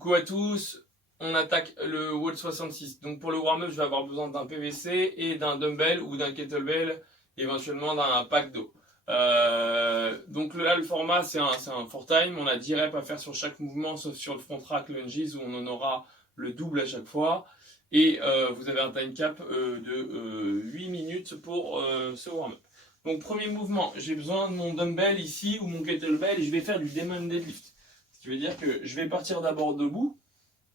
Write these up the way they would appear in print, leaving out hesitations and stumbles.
Coucou à tous, on attaque le wall 66. Donc pour le warm-up, je vais avoir besoin d'un PVC et d'un dumbbell ou d'un kettlebell, éventuellement d'un pack d'eau. Donc là, le format, c'est un 4-time. On a 10 reps à faire sur chaque mouvement, sauf sur le front rack lunges où on en aura le double à chaque fois. Et vous avez un time cap de 8 minutes pour ce warm-up. Donc premier mouvement, j'ai besoin de mon dumbbell ici ou mon kettlebell et je vais faire du demon deadlift. Ce qui veut dire que je vais partir d'abord debout,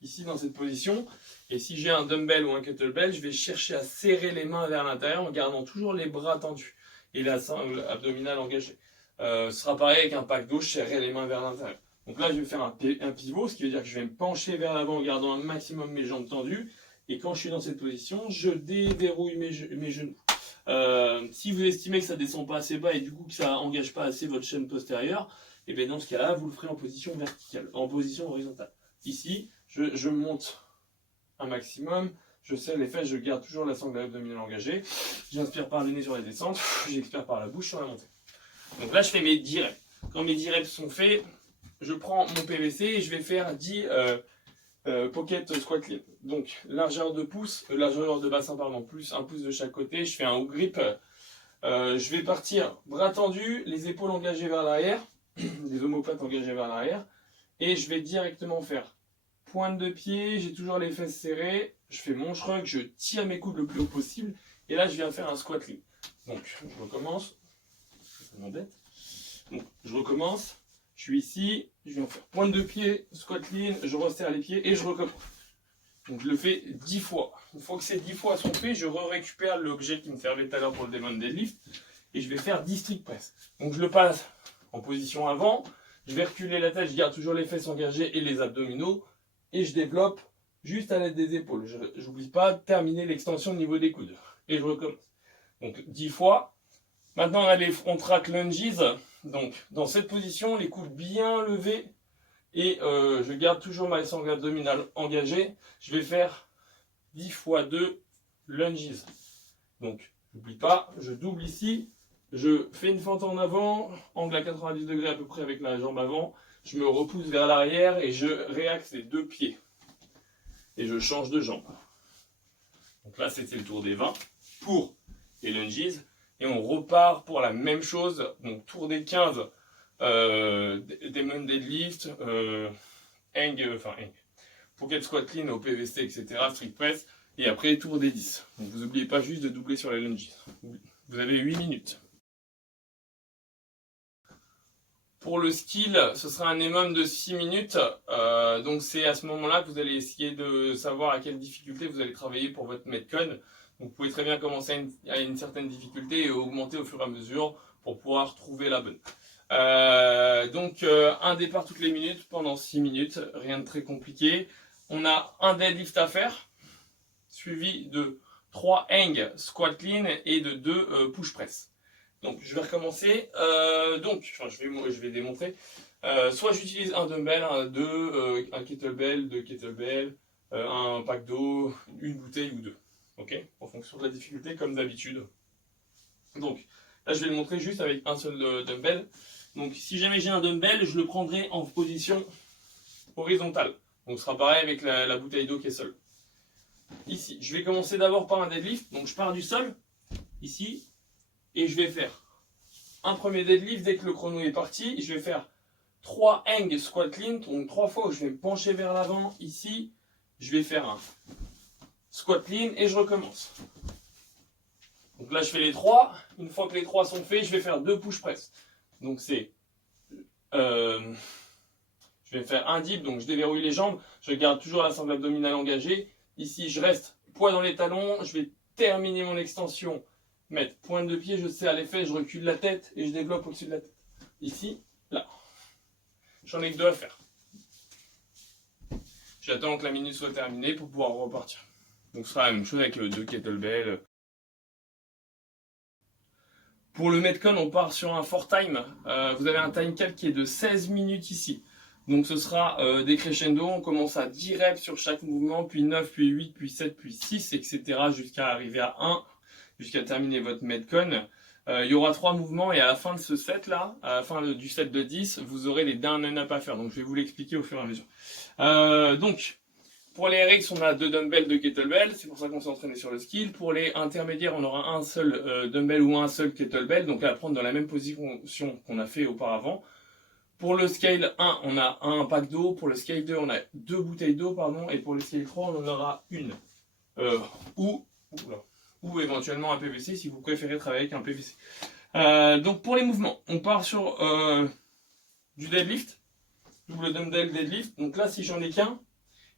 ici dans cette position, et si j'ai un dumbbell ou un kettlebell, je vais chercher à serrer les mains vers l'intérieur en gardant toujours les bras tendus et la sangle abdominale engagée. Ce sera pareil avec un pack d'eau, je serrerai les mains vers l'intérieur. Donc là, je vais faire un pivot, ce qui veut dire que je vais me pencher vers l'avant en gardant un maximum mes jambes tendues, et quand je suis dans cette position, je déverrouille mes genoux. Si vous estimez que ça descend pas assez bas et du coup que ça engage pas assez votre chaîne postérieure, et bien dans ce cas-là, vous le ferez en position verticale, en position horizontale. Ici, je monte un maximum, je serre les fesses, je garde toujours la sangle abdominale engagée, j'inspire par le nez sur la descente, j'expire par la bouche sur la montée. Donc là, je fais mes 10 reps. Quand mes 10 reps sont faits, je prends mon PVC et je vais faire 10 pocket squat clean. Donc largeur de bassin pardon, plus un pouce de chaque côté, je fais un hook grip. Je vais partir bras tendus, les épaules engagées vers l'arrière, les omoplates engagées vers l'arrière, et je vais directement faire pointe de pied, j'ai toujours les fesses serrées, je fais mon shrug, je tire mes coudes le plus haut possible, et là je viens faire un squat clean. Donc je recommence, ça m'embête. Donc je recommence, je suis ici, je viens faire pointe de pied, squat clean, je resserre les pieds et je recommence. Donc je le fais 10 fois. Une fois que ces 10 fois sont faits, je récupère l'objet qui me servait tout à l'heure pour le demon deadlift et je vais faire 10 strict press. Donc je le passe en position avant, je vais reculer la tête, je garde toujours les fesses engagées et les abdominaux et je développe juste à l'aide des épaules. Je n'oublie pas de terminer l'extension au niveau des coudes. Et je recommence. Donc 10 fois. Maintenant on a les front rack lunges. Donc dans cette position, les coudes bien levés et je garde toujours ma sangle abdominale engagée. Je vais faire 10 fois 2 lunges. Donc n'oublie pas, je double ici. Je fais une fente en avant, angle à 90 degrés à peu près avec la jambe avant. Je me repousse vers l'arrière et je réaxe les deux pieds. Et je change de jambe. Donc là, c'était le tour des 20 pour les lunges. Et on repart pour la même chose. Donc tour des 15, demon deadlift, pocket squat clean au PVC, etc. Strict press. Et après, tour des 10. Donc vous n'oubliez pas juste de doubler sur les lunges. Vous avez 8 minutes. Pour le skill, ce sera un minimum de 6 minutes. Donc c'est à ce moment-là que vous allez essayer de savoir à quelle difficulté vous allez travailler pour votre Metcon. Donc vous pouvez très bien commencer à une certaine difficulté et augmenter au fur et à mesure pour pouvoir trouver la bonne. Un départ toutes les minutes pendant 6 minutes, rien de très compliqué. On a un deadlift à faire, suivi de 3 hang squat clean et de 2 push press. Donc je vais recommencer. Je vais démontrer. Soit j'utilise un dumbbell, un kettlebell, 2 kettlebells, un pack d'eau, une bouteille ou 2. Ok, en fonction de la difficulté comme d'habitude. Donc là je vais le montrer juste avec un seul dumbbell. Donc si jamais j'ai un dumbbell, je le prendrai en position horizontale. Donc ce sera pareil avec la bouteille d'eau qui est seule. Ici, je vais commencer d'abord par un deadlift. Donc je pars du sol, ici. Et je vais faire un premier deadlift dès que le chrono est parti. Je vais faire 3 hang squat clean. Donc 3 fois où je vais me pencher vers l'avant. Ici, je vais faire un squat clean et je recommence. Donc là, je fais les 3. Une fois que les 3 sont faits, je vais faire 2 push press. Donc c'est... je vais faire un dip, donc je déverrouille les jambes. Je garde toujours la sangle abdominale engagée. Ici, je reste poids dans les talons. Je vais terminer mon extension. Mettre pointe de pied, je serre les fesses, je recule la tête et je développe au-dessus de la tête. Ici, là. J'en ai que 2 à faire. J'attends que la minute soit terminée pour pouvoir repartir. Donc ce sera la même chose avec le 2 kettlebell. Pour le Metcon, on part sur un 4-time. Vous avez un time cap qui est de 16 minutes ici. Donc ce sera des crescendo. On commence à 10 reps sur chaque mouvement, puis 9, puis 8, puis 7, puis 6, etc. jusqu'à arriver à 1. Jusqu'à terminer votre Metcon. Il y aura 3 mouvements et à la fin de ce set là, à la fin du set de 10, vous aurez les down and up à faire. Donc je vais vous l'expliquer au fur et à mesure. Donc pour les RX, on a 2 dumbbells, 2 kettlebells. C'est pour ça qu'on s'est entraîné sur le skill. Pour les intermédiaires, on aura un seul dumbbell ou un seul kettlebell. Donc à prendre dans la même position qu'on a fait auparavant. Pour le scale 1, on a un pack d'eau. Pour le scale 2, on a 2 bouteilles d'eau, pardon. Et pour le scale 3, on en aura une. Ou éventuellement un PVC si vous préférez travailler avec un PVC. Donc pour les mouvements, on part sur du deadlift, double dumbbell deadlift. Donc là, si j'en ai qu'un,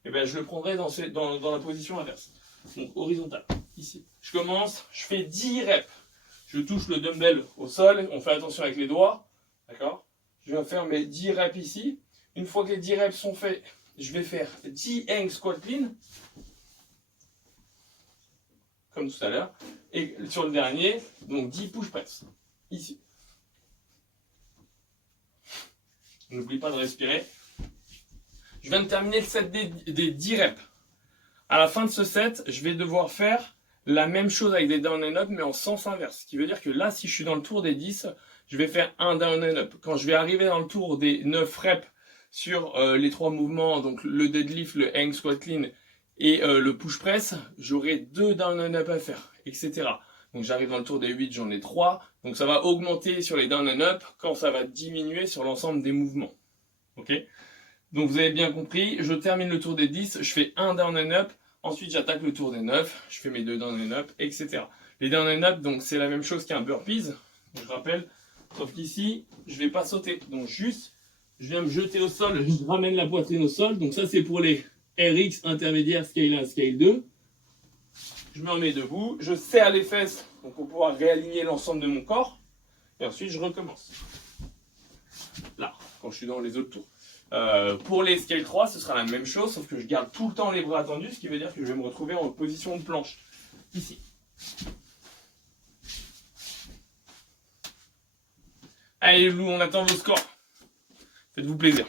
eh ben, je le prendrai dans la position inverse. Donc horizontale, ici. Je commence, je fais 10 reps. Je touche le dumbbell au sol, on fait attention avec les doigts. D'accord? Je vais faire mes 10 reps ici. Une fois que les 10 reps sont faits, je vais faire 10 hang squat clean. Comme tout à l'heure. Et sur le dernier, donc 10 push press. Ici. N'oublie pas de respirer. Je viens de terminer le set des 10 reps. À la fin de ce set, je vais devoir faire la même chose avec des down and up, mais en sens inverse. Ce qui veut dire que là, si je suis dans le tour des 10, je vais faire un down and up. Quand je vais arriver dans le tour des 9 reps sur les 3 mouvements, donc le deadlift, le hang squat clean et le push press, j'aurai 2 down and up à faire, etc. Donc j'arrive dans le tour des 8, j'en ai 3. Donc ça va augmenter sur les down and up quand ça va diminuer sur l'ensemble des mouvements. Ok? Donc vous avez bien compris, je termine le tour des 10, je fais un down and up, ensuite j'attaque le tour des 9, je fais mes 2 down and up, etc. Les down and up, donc c'est la même chose qu'un burpees, je rappelle, sauf qu'ici, je ne vais pas sauter. Donc juste, je viens me jeter au sol, je ramène la poitrine au sol, donc ça c'est pour les RX intermédiaires scale 1, scale 2. Je me remets debout, je serre les fesses donc pour pouvoir réaligner l'ensemble de mon corps, et ensuite je recommence. Là, quand je suis dans les autres tours. Pour les scale 3, ce sera la même chose, sauf que je garde tout le temps les bras tendus, ce qui veut dire que je vais me retrouver en position de planche. Ici. Allez, Lou, on attend vos scores. Faites-vous plaisir.